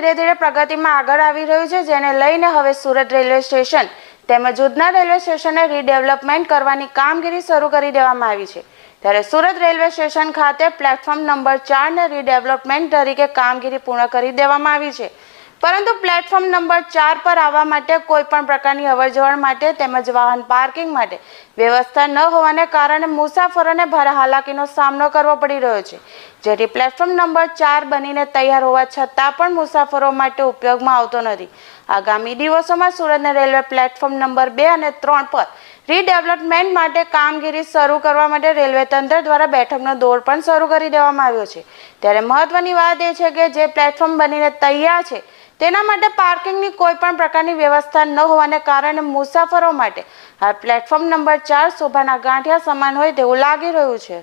ધીરે ધીરે પ્રગતિમાં આગળ આવી રહ્યું છે, જેને લઈને હવે સુરત રેલવે સ્ટેશન તેમજ ઉધના રેલવે સ્ટેશનને રીડેવલપમેન્ટ કરવાની કામગીરી શરૂ કરી દેવામાં આવી છે। ત્યારે સુરત રેલવે સ્ટેશન ખાતે પ્લેટફોર્મ નંબર 4 ને રીડેવલપમેન્ટ તરીકે કામગીરી પૂર્ણ કરી દેવામાં આવી છે, પરંતુ પ્લેટફોર્મ નંબર 4 પર આવવા માટે કોઈ પણ પ્રકારની અવરજવર માટે તેમજ વાહન પાર્કિંગ માટે વ્યવસ્થા ન હોવાને કારણે મુસાફરોને ભારે હાલાકીનો સામનો કરવો પડી રહ્યો છે, જેથી પ્લેટફોર્મ નંબર 4 બનીને તૈયાર હોવા છતાં પણ મુસાફરો માટે ઉપયોગમાં આવતો નથી। આગામી દિવસોમાં સુરતના રેલવે પ્લેટફોર્મ નંબર 2 અને 3 પર રીડેવલપમેન્ટ માટે કામગીરી શરૂ કરવા માટે રેલવે તંત્ર દ્વારા બેઠકનો દોર પણ શરૂ કરી દેવામાં આવ્યો છે। ત્યારે મહત્વની વાત એ છે કે જે પ્લેટફોર્મ બનીને તૈયાર છે તેના માટે પાર્કિંગની કોઈ પણ પ્રકારની વ્યવસ્થા ન હોવાને કારણે મુસાફરો માટે આ પ્લેટફોર્મ નંબર 4 શોભાના ગાંઠિયા સમાન હોય તેવું લાગી રહ્યું છે।